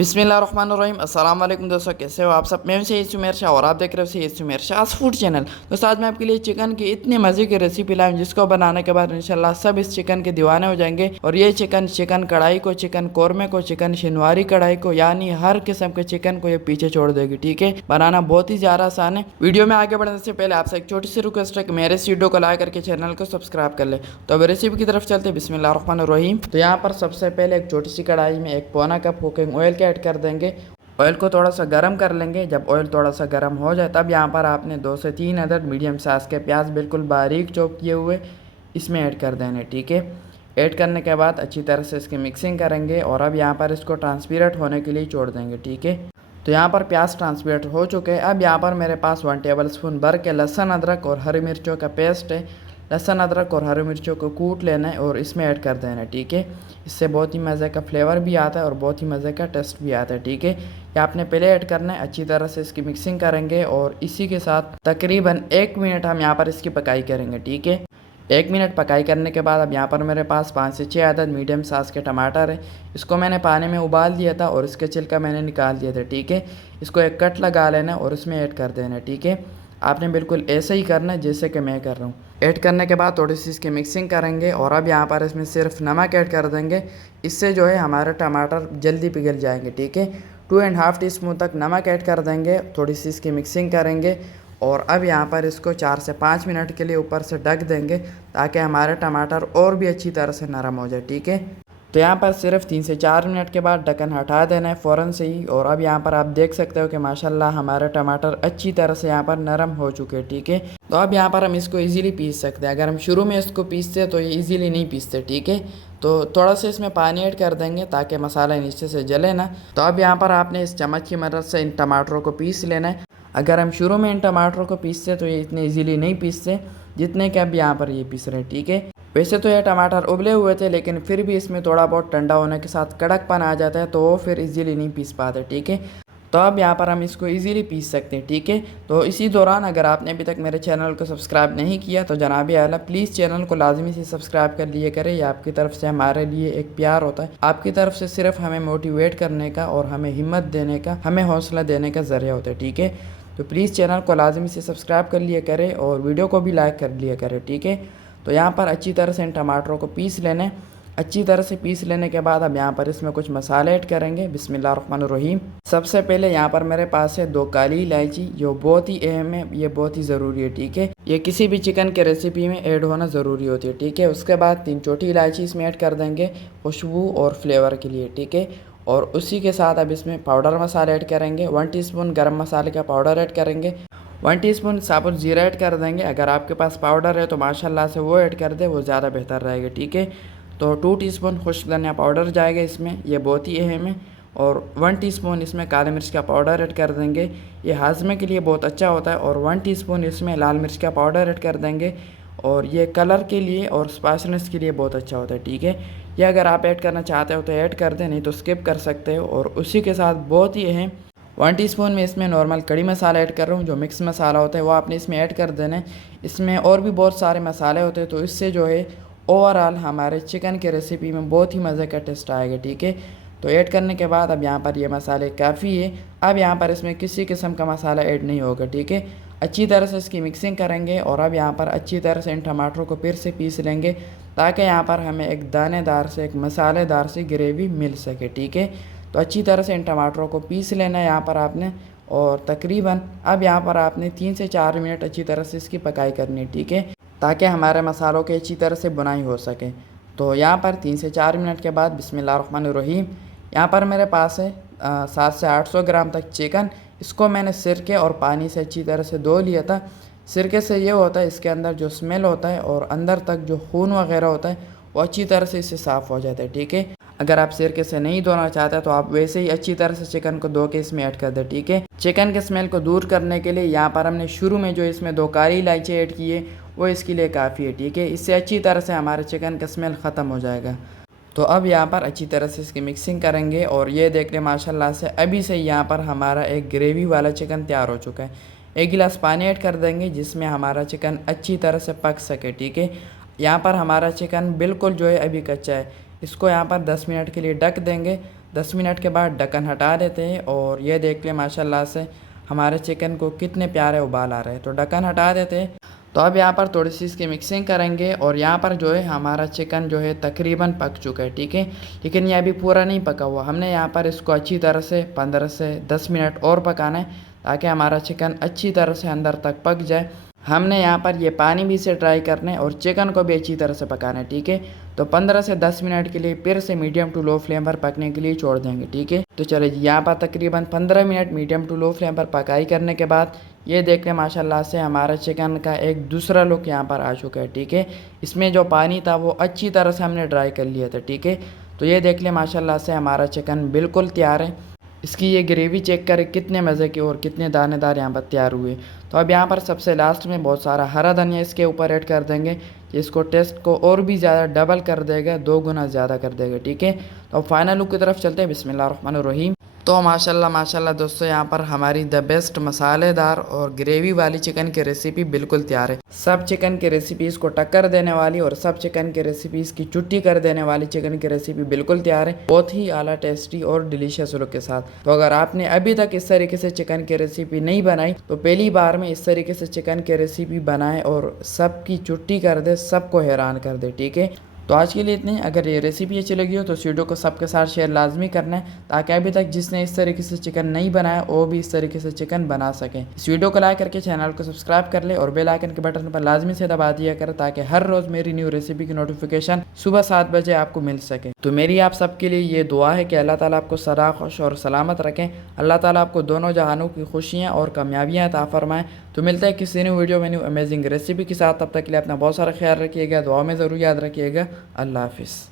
बिस्मिल्लाहिर्रहमानिर्रहीम। अस्सलाम वालेकुम दोस्तों, कैसे हो आप सब। मैं से सुमेर शाह और आप देख रहे हो सुमेर शाह फूड चैनल। दोस्तों आज मैं आपके लिए चिकन की इतनी मज़े की रेसिपी लाऊं जिसको बनाने के बाद इंशाल्लाह सब इस चिकन के दीवाने हो जाएंगे। और ये चिकन कढ़ाई को, चिकन कौरमे को, चिकन शिनवारी कढ़ाई को, यानी हर किस्म के चिकन को ये पीछे छोड़ देगी। ठीक है, बनाना बहुत ही ज़्यादा आसान है। वीडियो में आगे बढ़ने से पहले आपसे एक छोटी सी रिक्वेस्ट है कि मेरे इस वीडियो को लाइक करके चैनल को सब्सक्राइब कर ले। तो अब रेसिपी की तरफ चलते। बिस्मिल्लाहिर्रहमानिर्रहीम। तो यहाँ पर सबसे पहले एक छोटी सी कढ़ाई में एक पौना कप कुकिंग ऑयल के ऐड कर देंगे। ऑयल को थोड़ा सा गर्म कर लेंगे। जब ऑयल थोड़ा सा गर्म हो जाए तब यहाँ पर आपने 2 से 3 अदद मीडियम साइज़ के प्याज बिल्कुल बारीक चॉप किए हुए इसमें ऐड कर देने। ठीक है, ऐड करने के बाद अच्छी तरह से इसकी मिक्सिंग करेंगे और अब यहाँ पर इसको ट्रांसपेरेंट होने के लिए छोड़ देंगे। ठीक है, तो यहाँ पर प्याज ट्रांसपेरेंट हो चुके हैं। अब यहाँ पर मेरे पास 1 टेबल स्पून भर के लहसुन अदरक और हरी मिर्चों का पेस्ट है। लहसुन अदरक और हरी मिर्चों को कूट लेना है और इसमें ऐड कर देना है। ठीक है, इससे बहुत ही मज़े का फ्लेवर भी आता है और बहुत ही मज़े का टेस्ट भी आता है। ठीक है, ये आपने पहले ऐड करना है। अच्छी तरह से इसकी मिक्सिंग करेंगे और इसी के साथ तकरीबन 1 मिनट हम यहाँ पर इसकी पकाई करेंगे। ठीक है, 1 मिनट पकाई करने के बाद अब यहाँ पर मेरे पास 5 से 6 अदद मीडियम साइज़ के टमाटर है। इसको मैंने पानी में उबाल दिया था और इसके छिलका मैंने निकाल दिया था। ठीक है, इसको एक कट लगा लेना और इसमें ऐड कर देना। ठीक है, आपने बिल्कुल ऐसे ही करना है जैसे कि मैं कर रहा हूँ। ऐड करने के बाद थोड़ी सी इसकी मिक्सिंग करेंगे और अब यहाँ पर इसमें सिर्फ नमक ऐड कर देंगे। इससे जो है हमारे टमाटर जल्दी पिघल जाएंगे। ठीक है, 2.5 टीस्पून तक नमक ऐड कर देंगे। थोड़ी सी इसकी मिक्सिंग करेंगे और अब यहाँ पर इसको 4 से 5 मिनट के लिए ऊपर से ढक देंगे ताकि हमारे टमाटर और भी अच्छी तरह से नरम हो जाए। ठीक है, तो यहाँ पर सिर्फ 3 से 4 मिनट के बाद ढक्कन हटा देना है फ़ौरन से ही। और अब यहाँ पर आप देख सकते हो कि माशाल्लाह हमारे टमाटर अच्छी तरह से यहाँ पर नरम हो चुके हैं। ठीक है, तो अब यहाँ पर हम इसको इजीली पीस सकते हैं। अगर हम शुरू में इसको पीसते तो ये इजीली नहीं पीसते। ठीक है, तो थोड़ा सा इसमें पानी ऐड कर देंगे ताकि मसाला नीचे से जले ना। तो अब यहाँ पर आपने इस चम्मच की मदद से इन टमाटरों को पीस लेना है। अगर हम शुरू में इन टमाटरों को पीसते तो ये इतने इजीली नहीं पीसते जितने कि अब यहाँ पर ये पीस रहे हैं। ठीक है, वैसे तो ये टमाटर उबले हुए थे लेकिन फिर भी इसमें थोड़ा बहुत ठंडा होने के साथ कड़कपन आ जाता है तो वो फिर इजीली नहीं पीस पाते। ठीक है, तो अब यहाँ पर हम इसको इजीली पीस सकते हैं। ठीक है, तो इसी दौरान अगर आपने अभी तक मेरे चैनल को सब्सक्राइब नहीं किया तो जनाब आला प्लीज़ चैनल को लाजमी से सब्सक्राइब कर लिए करें। ये आपकी तरफ से हमारे लिए एक प्यार होता है। आपकी तरफ से सिर्फ हमें मोटिवेट करने का और हमें हिम्मत देने का, हमें हौसला देने का ज़रिया होता है। ठीक है, तो प्लीज़ चैनल को लाजमी से सब्सक्राइब कर लिए करें और वीडियो को भी लाइक कर लिया करें। ठीक है, तो यहाँ पर अच्छी तरह से इन टमाटरों को पीस लेने। अच्छी तरह से पीस लेने के बाद अब यहाँ पर इसमें कुछ मसाले ऐड करेंगे। बिस्मिल्लाहिर्रहमानिर्रहीम। सबसे पहले यहाँ पर मेरे पास है 2 काली इलायची, जो बहुत ही अहम है, ये बहुत ही ज़रूरी है। ठीक है, ये किसी भी चिकन के रेसिपी में ऐड होना ज़रूरी होती है। ठीक है, उसके बाद 3 छोटी इलायची इसमें ऐड कर देंगे खुशबू और फ्लेवर के लिए। ठीक है, और उसी के साथ अब इसमें पाउडर मसाले ऐड करेंगे। 1 टीस्पून गरम मसाले का पाउडर ऐड करेंगे। 1 टीस्पून साबुत जीरा ऐड कर देंगे। अगर आपके पास पाउडर है तो माशाल्लाह से वो ऐड कर दे, वो ज़्यादा बेहतर रहेगा। ठीक है, तो 2 टीस्पून खुश्क धनिया पाउडर जाएगा इसमें, ये बहुत ही अहम है। और 1 टीस्पून इसमें काली मिर्च का पाउडर ऐड कर देंगे, ये हाजमे के लिए बहुत अच्छा होता है। और 1 टीस्पून इसमें लाल मिर्च का पाउडर ऐड कर देंगे और ये कलर के लिए और स्पाइसीनेस के लिए बहुत अच्छा होता है। ठीक है, ये अगर आप ऐड करना चाहते हो तो ऐड कर दें, नहीं तो स्किप कर सकते हो। और उसी के साथ बहुत ही अहम 1 टीस्पून में इसमें नॉर्मल कड़ी मसाला ऐड कर रहा हूँ, जो मिक्स मसाला होता है वो आपने इसमें ऐड कर देना है। इसमें और भी बहुत सारे मसाले होते हैं तो इससे जो है ओवरऑल हमारे चिकन की रेसिपी में बहुत ही मज़े का टेस्ट आएगा। ठीक है, तो ऐड करने के बाद अब यहाँ पर ये मसाले काफ़ी है। अब यहाँ पर इसमें किसी किस्म का मसाला ऐड नहीं होगा। ठीक है, अच्छी तरह से इसकी मिक्सिंग करेंगे और अब यहाँ पर अच्छी तरह से इन टमाटरों को फिर से पीस लेंगे ताकि यहाँ पर हमें एक दानेदार से, एक मसालेदार सी ग्रेवी मिल सके। ठीक है, तो अच्छी तरह से इन टमाटरों को पीस लेना है यहाँ पर आपने। और तकरीबन अब यहाँ पर आपने 3 से 4 मिनट अच्छी तरह से इसकी पकाई करनी है। ठीक है, ताकि हमारे मसालों की अच्छी तरह से बुनाई हो सके। तो यहाँ पर 3 से 4 मिनट के बाद बिस्मिल्लाहिर्रहमानिर्रहीम, यहाँ पर मेरे पास है 700 से 800 ग्राम तक चिकन। इसको मैंने सिरके और पानी से अच्छी तरह से धो लिया था। सिरके से ये होता है इसके अंदर जो स्मेल होता है और अंदर तक जो खून वगैरह होता है वो अच्छी तरह से इससे साफ़ हो जाता है। ठीक है, अगर आप सिरके से नहीं धोना चाहते तो आप वैसे ही अच्छी तरह से चिकन को धो के इसमें ऐड कर दें। ठीक है, चिकन के स्मेल को दूर करने के लिए यहाँ पर हमने शुरू में जो इसमें 2 काली इलायची ऐड की है वो इसके लिए काफ़ी है। ठीक है, इससे अच्छी तरह से हमारे चिकन का स्मेल ख़त्म हो जाएगा। तो अब यहाँ पर अच्छी तरह से इसकी मिक्सिंग करेंगे और ये देख लें माशाल्लाह से अभी से यहाँ पर हमारा एक ग्रेवी वाला चिकन तैयार हो चुका है। 1 गिलास पानी ऐड कर देंगे जिसमें हमारा चिकन अच्छी तरह से पक सके। ठीक है, यहाँ पर हमारा चिकन बिल्कुल जो है अभी कच्चा है। इसको यहाँ पर 10 मिनट के लिए ढक देंगे 10 मिनट के बाद ढक्कन हटा देते हैं और ये देख लें माशाल्लाह से हमारे चिकन को कितने प्यारे उबाल आ रहे हैं। तो ढक्कन हटा देते हैं। तो अब यहाँ पर थोड़ी सी इसकी मिक्सिंग करेंगे और यहाँ पर जो है हमारा चिकन जो है तकरीबन पक चुका है, ठीक है। लेकिन ये अभी पूरा नहीं पका हुआ, हमने यहाँ पर इसको अच्छी तरह से 15 से 10 मिनट और पकाना है ताकि हमारा चिकन अच्छी तरह से अंदर तक पक जाए। हमने यहाँ पर ये पानी भी से ट्राई करना है और चिकन को भी अच्छी तरह से पकाना है, ठीक है। तो 15 से 10 मिनट के लिए फिर से मीडियम टू लो फ्लेम पर पकने के लिए छोड़ देंगे, ठीक है। तो चलिए जी, यहाँ पर तकरीबन 15 minute medium to low flame पर पकाई करने के बाद ये देख लें माशाल्लाह से हमारा चिकन का एक दूसरा लुक यहाँ पर आ चुका है, ठीक है। इसमें जो पानी था वो अच्छी तरह से हमने ड्राई कर लिया था, ठीक है। तो ये देख लें माशाल्लाह से हमारा चिकन बिल्कुल तैयार है। इसकी ये ग्रेवी चेक करें कितने मज़े की और कितने दानेदार यहाँ पर तैयार हुए। तो अब यहाँ पर सबसे लास्ट में बहुत सारा हरा धनिया इसके ऊपर ऐड कर देंगे, इसको टेस्ट को और भी ज़्यादा डबल कर देगा, 2 गुना ज़्यादा कर देगा, ठीक है। तो अब फाइनल लुक की तरफ चलते हैं। बिस्मिल्लाहिर्रहमानिर्रहीम। तो माशाल्लाह माशाल्लाह दोस्तों, यहाँ पर हमारी द बेस्ट मसालेदार और ग्रेवी वाली चिकन की रेसिपी बिल्कुल तैयार है। सब चिकन की रेसिपीज़ को टक्कर देने वाली और सब चिकन की रेसिपीज़ की छुट्टी कर देने वाली चिकन की रेसिपी बिल्कुल तैयार है, बहुत ही आला टेस्टी और डिलीशियस लुक के साथ। तो अगर आपने अभी तक इस तरीके से चिकन की रेसिपी नहीं बनाई तो पहली बार में इस तरीके से चिकन की रेसिपी बनाए और सबकी छुट्टी कर दे, सबको हैरान कर दे, ठीक है। तो आज के लिए इतने। अगर ये रेसिपी अच्छी लगी हो तो इस वीडियो को सबके साथ शेयर लाजमी करना है ताकि अभी तक जिसने इस तरीके से चिकन नहीं बनाया वो भी इस तरीके से चिकन बना सके। इस वीडियो को लाइक करके चैनल को सब्सक्राइब कर ले और बेल आइकन के बटन पर लाजमी से दबा दिया करें ताकि हर रोज़ मेरी न्यू रेसिपी की नोटिफिकेशन सुबह 7 बजे आपको मिल सके। तो मेरी आप सबके लिए ये दुआ है कि अल्लाह ताला आपको सदा खुश और सलामत रखें। अल्लाह ताला आपको दोनों जहानों की खुशियाँ और कामयाबियाँ अता फरमाएं। तो मिलता है किसी न्यू वीडियो में न्यू अमेजिंग रेसिपी के साथ। तब तक के लिए अपना बहुत सारा ख्याल रखिएगा, दुआ में ज़रूर याद रखिएगा। अल्लाह हाफिज़।